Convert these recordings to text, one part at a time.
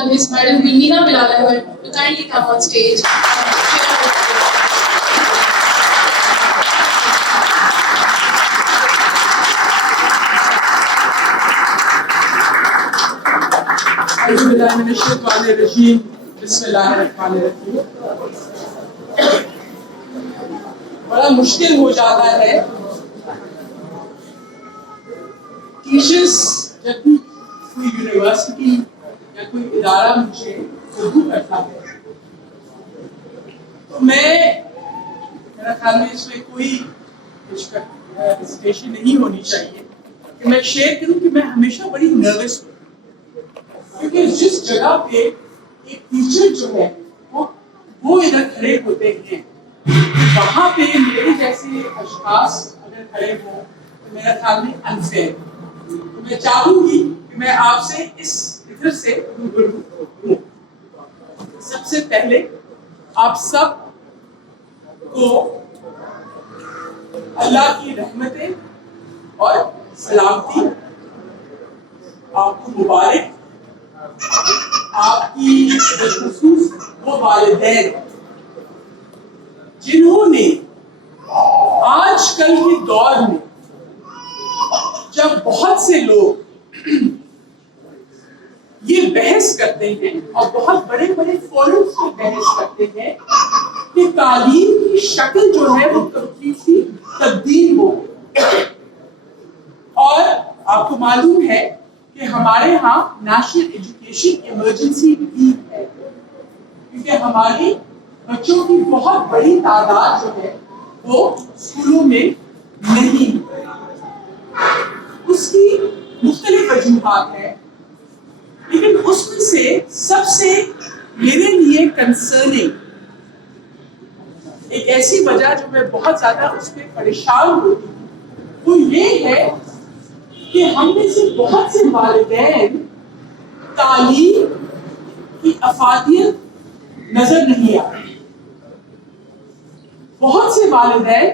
on Miss Madam Gulmeena Bilalagar to kindly come on stage. بڑا مشکل ہو جاتا ہے ٹیچرز جب بھی کوئی یونیورسٹی یا کوئی ادارہ مجھے اردو کرتا ہے تو میرا خیال میں اس میں کوئی ہیزیٹیشن نہیں ہونی چاہیے کہ میں شیئر کروں کہ میں ہمیشہ بڑی نروس ہوں، کیونکہ جس جگہ پہ ایک ٹیچر جو ہے وہ ادھر کھڑے ہوتے ہیں، وہاں پہ میرے جیسے اشخاص اگر کھڑے ہوں تو میرا خیال میں انفیئر. تو میں چاہوں گی کہ میں آپ سے اس ادھر سے روبرو ہوں. سب سے پہلے آپ سب کو اللہ کی رحمتیں اور سلامتی، آپ کو مبارک. آپ کی خصوص وہ والدین جنہوں نے آج کل کے دور میں جب بہت سے لوگ یہ بحث کرتے ہیں اور بہت بڑے بڑے فورمز میں بحث کرتے ہیں کہ تعلیم کی شکل جو ہے وہ کمپلیٹلی تبدیل ہو گئی، اور آپ کو معلوم ہے کہ ہمارے ہاں نیشنل ایجوکیشن ایمرجنسی بھی ہے، کیونکہ ہماری بچوں کی بہت بڑی تعداد جو ہے وہ اسکولوں میں نہیں. اس کی مختلف وجوہات ہیں، لیکن اس میں سے سب سے میرے لیے کنسرننگ ایک ایسی وجہ جو میں بہت زیادہ اس پہ پریشان ہوتی ہوں وہ یہ ہے کہ ہم میں سے بہت سے والدین تعلیم کی افادیت نظر نہیں آتی. بہت سے والدین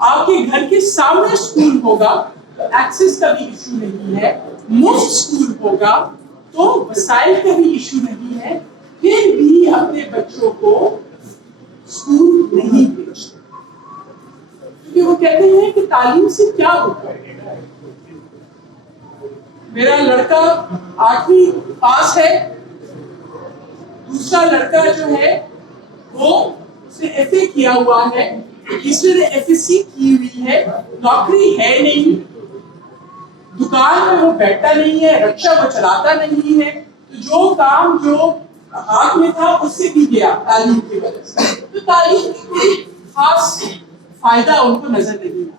آپ کے گھر کے سامنے اسکول ہوگا تو ایکسس کا بھی ایشو نہیں ہے، مفت اسکول ہوگا تو وسائل کا بھی ایشو نہیں ہے، پھر بھی اپنے بچوں کو اسکول نہیں بھیجتے کیونکہ وہ کہتے ہیں کہ تعلیم سے کیا ہوتا ہے. میرا لڑکا 8ویں پاس ہے، دوسرا لڑکا جو ہے وہ اس نے ایف اے کیا ہوا ہے، تیسرے نے ایف ایس سی کی ہوئی ہے، نوکری ہے نہیں، دکان میں وہ بیٹھتا نہیں ہے، رکشا وہ چلاتا نہیں ہے، تو جو کام جو ہاتھ میں تھا اس سے بھی گیا تعلیم کی وجہ سے. تو تعلیم کی کوئی خاص فائدہ ان کو نظر نہیں آتا.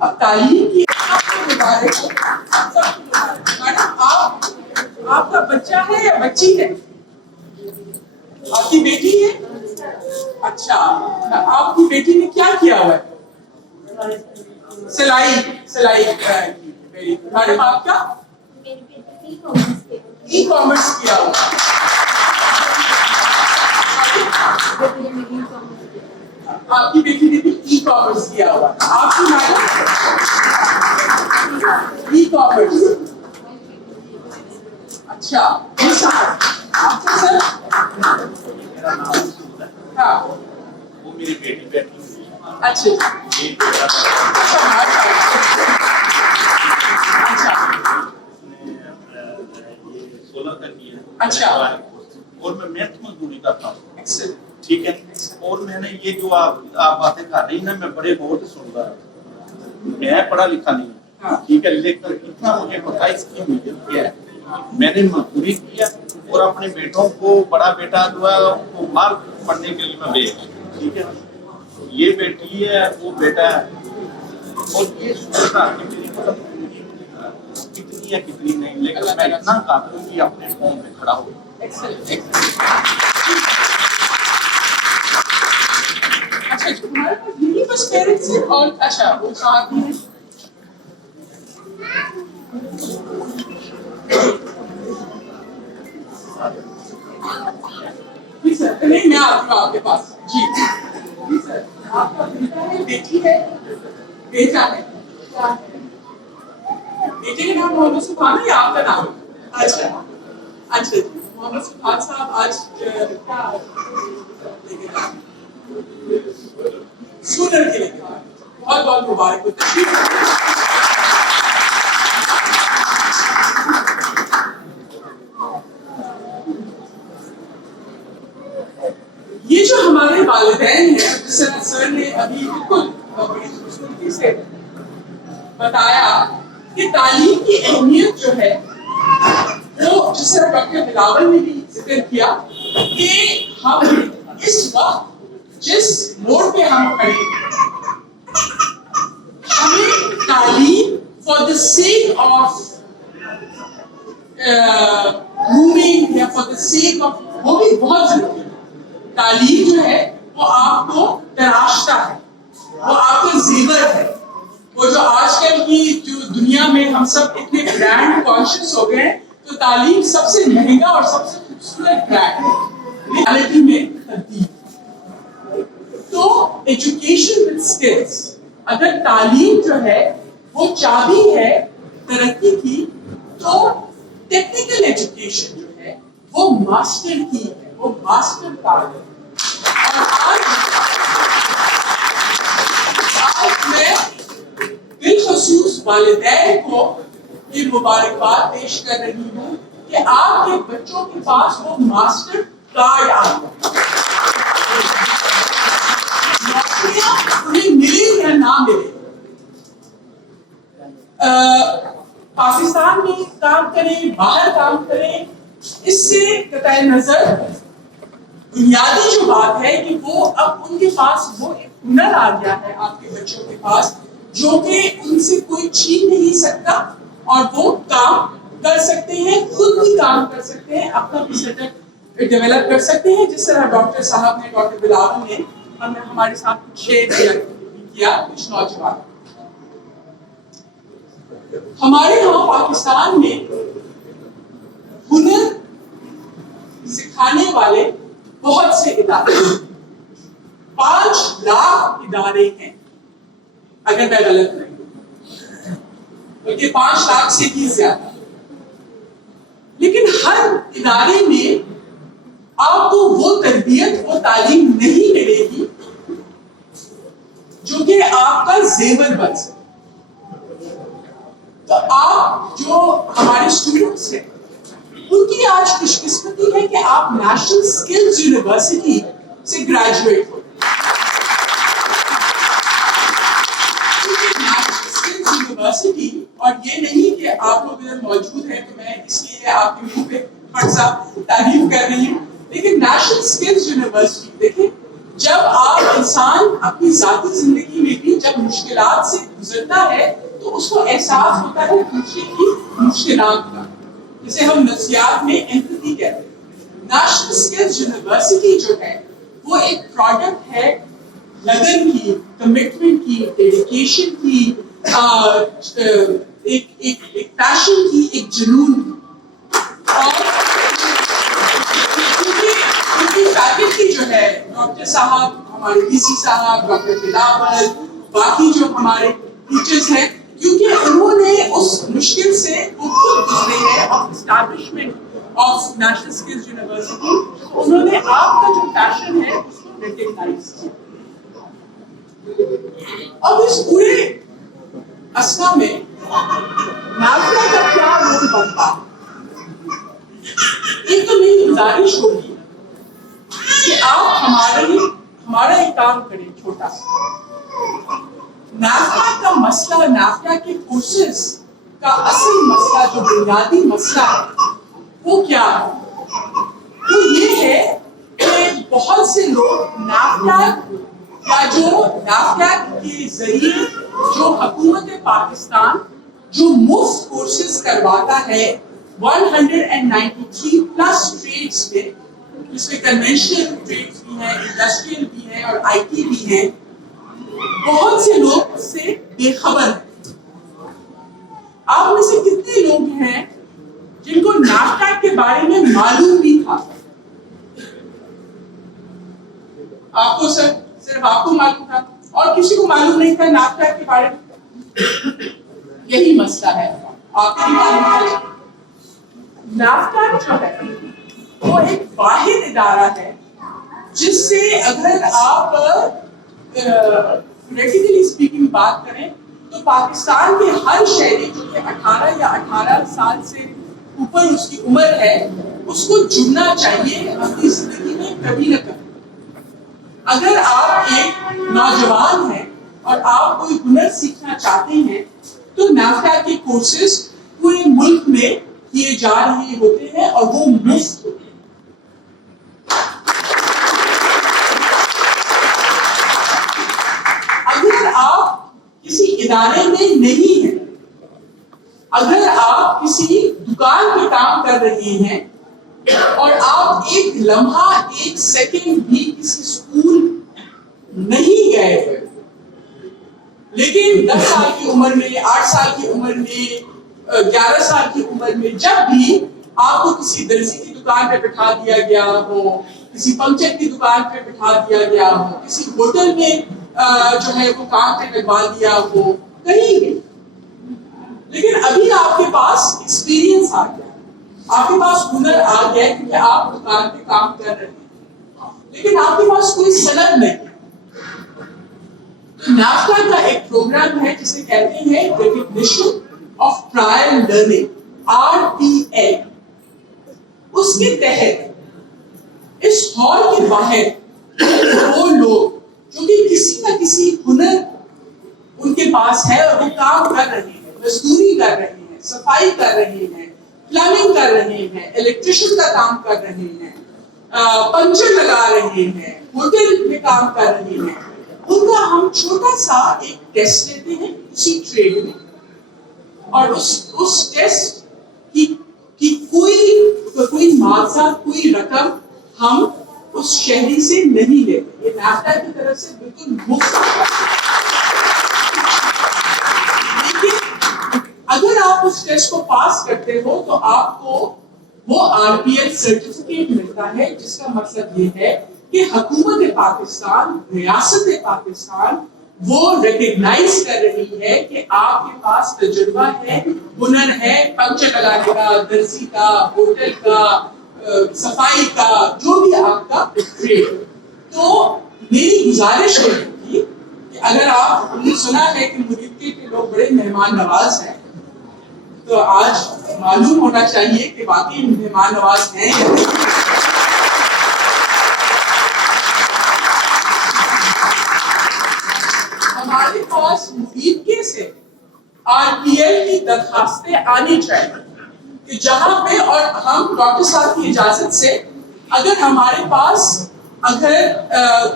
اب تعلیم کی آپ کا بچہ ہے یا بچی ہے؟ آپ کی بیٹی ہے؟ اچھا، آپ کی بیٹی نے کیا کیا ہوا ہے؟ سلائی میڈم. آپ کا ای کامرس کیا ہوا. آپ کی بیٹی نے بھی ای کامرس کیا ہوا. آپ کی میڈم ای کامرس. اچھا، آپ کا سر؟ ہاں، وہ میری بیٹی بیٹھی. اچھا اچھا، اور میں میتھ مزدوری کرتا ہوں. ٹھیک ہے، اور میں نے یہ جو آپ باتیں کر رہی نا، میں بڑے غور سے سن رہا ہوں. میں پڑھا لکھا نہیں ہوں، ٹھیک ہے، لیکن اتنا مجھے پتا اس کی میجر کیا ہے. میں نے مزدوری کیا اور اپنے بیٹوں کو، بڑا بیٹا جو ہے وہ باہر پڑھنے کے لیے میں بھیج. ٹھیک ہے، یہ بیٹی ہے، وہ بیٹا ہے، اور یہ سوچنا کتنی ہے کتنی نہیں، لیکن میں اتنا کافی کہ اپنے قوم میں کھڑا ہوں. اچھا، تمہارے پاس یہی بس پیرنٹس ہیں اور اچھا وہ ساتھ ہیں. جی سر، نہیں میں آتی ہوں آپ کے پاس. جی سر، آپ کا بیٹا ہے بیٹی ہے؟ بیٹا ہے. بیٹے کے نام محمد سبحان ہے یا آپ کا نام؟ اچھا، سونر کے لیے بہت بہت مبارک ہو. یہ جو ہمارے والدین ہیں، جس طرح سر نے ابھی بالکل بڑی خوبصورتی سے بتایا کہ تعلیم کی اہمیت جو ہے وہ جس طرح ڈاکٹر بلاول نے بھی ذکر کیا کہ ہم اس وقت جس موڑ پہ ہم کھڑے ہیں، ہمیں تعلیم for the sake of grooming یا فار دا سیک آف، وہ بھی بہت ضروری ہے. تعلیم جو ہے وہ آپ کو تراشتا ہے، وہ آپ کا زیور ہے. وہ جو آج کل کی جو دنیا میں ہم سب اتنے برانڈ کانشیس ہو گئے ہیں، تو تعلیم سب سے مہنگا اور سب سے خوبصورت برانڈ ہے ریالٹی میں تبدیل. تو ایجوکیشن ود اسکلس، اگر تعلیم جو ہے وہ چابی ہے ترقی کی، تو ٹیکنیکل ایجوکیشن جو ہے وہ ماسٹر کی ہے، وہ ماسٹر کارڈ ہے. اور آج میں بالخصوص والدین کو یہ مبارکباد پیش کر رہی ہوں کہ آپ کے بچوں کے پاس وہ ماسٹر کارڈ آ گیا. نوکریاں انہیں ملے یا نہ ملے، پاکستان میں کام کریں باہر کام کریں، اس سے قطع نظر بنیادی جو بات ہے کہ وہ اب ان کے پاس وہ ایک ہنر آ گیا ہے آپ کے بچوں کے پاس، جو کہ ان سے کوئی چھین نہیں سکتا، اور وہ کام کر سکتے ہیں، خود بھی کام کر سکتے ہیں، اپنا بھی سیٹ اپ ڈیولپ کر سکتے ہیں. جس طرح ڈاکٹر صاحب نے، ڈاکٹر بلاول نے ہمارے ساتھ کچھ شیئر کیا کچھ نوجوان. ہمارے یہاں پاکستان میں ہنر سکھانے والے بہت سے ادارے ہیں، 5 لاکھ ادارے ہیں اگر میں غلط نہیں ہوں، بلکہ 5 لاکھ سے بھی زیادہ. لیکن ہر ادارے میں آپ کو وہ تربیت وہ تعلیم نہیں ملے گی جو کہ آپ کا زیور بن سکے. تو آپ جو ہمارے اسٹوڈنٹس ہیں ان کی آج خوش قسمتی ہے کہ آپ نیشنل اسکلز یونیورسٹی سے گریجویٹ ہو. نیشنل اسکلز یونیورسٹی، اور یہ نہیں کہ آپ لوگ ادھر موجود ہیں تو میں اس لیے آپ کے منہ پہ پڑسا تعریف کر رہی ہوں، لیکن نیشنل اسکلز یونیورسٹی دیکھیں، جب آپ انسان اپنی ذاتی زندگی میں بھی جب مشکلات سے گزرتا ہے تو اس کو احساس ہوتا ہے دوسرے کی مشکلات کا، جسے ہم نفسیات میں ایمپتھی کہتے ہیں. نیشنل اسکلز یونیورسٹی جو ہے وہ ایک پروڈکٹ ہے لگن کی، کمٹمنٹ کی، ڈیڈیکیشن کی، ایک پیشن کی، ایک جنون کی. اور فیکلٹی جو ہے ڈاکٹر صاحب، ہمارے ڈی سی صاحب، ڈاکٹر بلاول، باقی جو ہمارے ٹیچرز ہیں، کیونکہ انہوں نے اس مشکل سے وہ خود گزرے ہیں of establishment of national skills university, انہوں نے آپ کا جو پیشن ہے اس کو ریکگنائز کیا. اب اس پورے اسنا میں نافیا کا کیا رول بنتا ہے؟ ایک تو میری گزارش ہوگی کہ آپ ہمارا ایک کام کریں چھوٹا سا. نافیا کا مسئلہ، نافیا کے کورسز کا اصل مسئلہ جو بنیادی مسئلہ ہے وہ کیا ہے؟ وہ یہ ہے کہ بہت سے لوگ نافیا یا جو نافیا کے ذریعے جو حکومت پاکستان جو مفت کورسز کرواتا ہے 193 پلس ٹریڈز میں، جس میں کنونشنل ٹریڈز بھی ہیں، انڈسٹریل بھی ہیں اور آئی ٹی بھی ہیں، بہت سے لوگ اس سے بے خبر ہیں. آپ میں سے کتنے لوگ ہیں جن کو نافٹا کے بارے میں معلوم بھی تھا؟ آپ کو صرف آپ کو معلوم تھا اور کسی کو معلوم نہیں تھا نافٹا کے بارے میں؟ یہی مسئلہ ہے، آپ کو معلوم ہے. نافٹا جو ہے وہ ایک واحد ادارہ ہے جس سے اگر آپ پریکٹیکلی اسپیکنگ بات کریں تو پاکستان کے ہر شہری جو کہ 18 یا 18 سال سے اوپر اس کی عمر ہے اس کو جڑنا چاہیے اپنی زندگی میں کبھی نہ کبھی. اگر آپ ایک نوجوان ہیں اور آپ کوئی ہنر سیکھنا چاہتے ہیں تو نافٹا کے کورسز پورے ملک میں کیے جا رہے ہوتے ہیں اور وہ مفت ہوتے ہیں. اگر آپ کسی ادارے میں نہیں ہیں, اگر آپ کسی دکان پہ کام کر رہے ہیں اور آپ ایک لمحہ ایک سیکنڈ بھی کسی اسکول نہیں گئے ہوئے, لیکن 10 سال کی عمر میں, 8 سال کی عمر میں, 11 سال کی عمر میں جب بھی آپ کو کسی درزی کی دکان پہ بٹھا دیا گیا ہو, کسی پنکچر کی دکان پہ بٹھا دیا گیا ہو, کسی ہوٹل میں جو ہے وہ کام پہ لگوا دیا ہو, کہیں بھی, لیکن ابھی آپ کے پاس ایکسپیرینس آ گیا, آپ کے پاس ہنر آ گیا کہ آپ دکان پہ کام کر رہے ہیں, لیکن آپ کے پاس کوئی سند نہیں ہے. تو نافٹا کا ایک پروگرام ہے جسے کہتے ہیں recognition of prior learning, RPL. اس کے تحت اس ہال کے باہر وہ لوگ جو کہ کسی نہ کسی ہنر ان کے پاس ہے اور وہ کام کر رہے ہیں, مزدوری کر رہے ہیں, صفائی کر رہے ہیں, پلمبنگ کر رہے ہیں, الیکٹریشین کا کام کر رہے ہیں, پنچر لگا رہے ہیں, ہوٹل میں کام کر رہے ہیں, ان کا ہم چھوٹا سا ایک ٹیسٹ لیتے ہیں اسی ٹریڈ میں, اور اس ٹیسٹ کی کوئی معاوضہ, کوئی رقم ہم اس شہری سے نہیں لیتے. یہ نافٹا کی طرف سے بالکل مفت ہے. لیکن اگر آپ اس ٹیسٹ کو پاس کرتے ہو تو آپ کو وہ RPL سرٹیفکیٹ ملتا ہے, جس کا مقصد یہ ہے کہ حکومت پاکستان, ریاست پاکستان وہ ریکگنائز کر رہی ہے کہ آپ کے پاس تجربہ ہے, ہنر ہے, پنچر لگانے کا, درزی کا, ہوٹل کا, صفائی کا, جو بھی آپ کا ٹریڈ. تو میری گزارش ہے کہ اگر آپ نے سنا ہے کہ مریدکے کے لوگ بڑے مہمان نواز ہیں, تو آج معلوم ہونا چاہیے کہ واقعی مہمان نواز ہیں یا نہیں. ہمارے پاس مریدکے سے RPL کی درخواستیں آنی چاہیے کہ جہاں پہ, اور ہم ڈاکٹر صاحب کی اجازت سے اگر ہمارے پاس اگر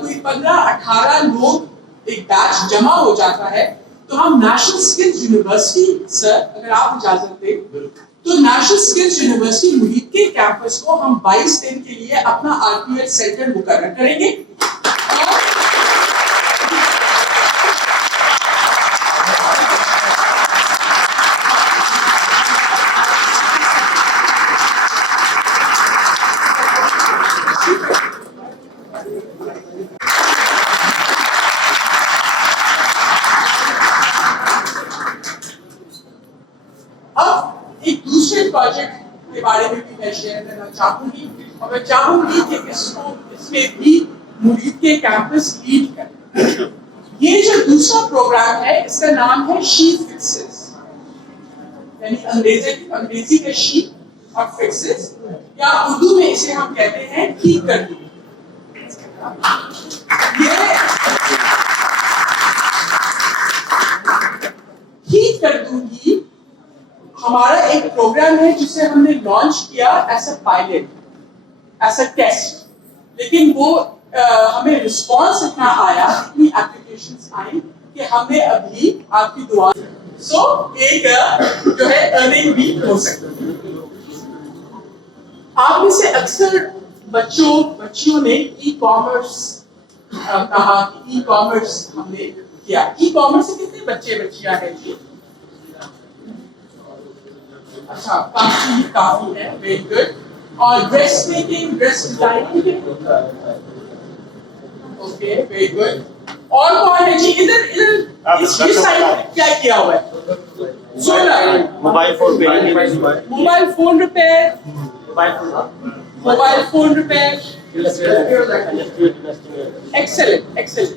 کوئی 15-18 لوگ ایک بیچ جمع ہو جاتا ہے تو ہم نیشنل اسکلز یونیورسٹی, سر اگر آپ اجازت دیں تو نیشنل اسکلز یونیورسٹی مریدکے کیمپس کو ہم 22 دن کے لیے اپنا RPL سینٹر مقرر کریں گے. پروجیکٹ کے بارے میں بھی میں شیئر کرنا چاہوں گی, اور میں چاہوں گی کہ اس میں بھی مریدکے کیمپس لیڈ کریں. یہ جو دوسرا پروگرام ہے اس کا نام ہے شی فکسز, یعنی انگریزی کا شی اور فکسز, یا اردو میں اسے ہم کہتے ہیں ٹھیک کر دوں. ٹھیک کر دوں گی ہمارا ایک پروگرام ہے جسے ہم نے لانچ کیا as a pilot, as a test, لیکن وہ ہمیں رسپانس اتنا آیا, اتنی اپلیکیشنز آئیں کہ ہمیں ابھی آپ کی دعا ایک جو ہے ارننگ بھی ہو سکتی ہے. آپ میں سے اکثر بچیوں نے ای کامرس کہا کہ ای کامرس ہم نے کیا. ای کامرس سے کتنے بچے بچیاں ہیں جی؟ اچھا, کافی ہے, ویری گڈ. اور dress making, dress designing, okay very good. اور کون ہے جی ادھر اس سائڈ کیا کیا ہوا ہے؟ Solar, mobile phone repair, mobile phone repair, Excellent, excellent.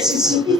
SCCT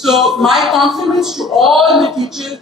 So my compliments to all the teachers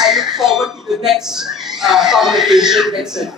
I look forward to the next conversation. That's it.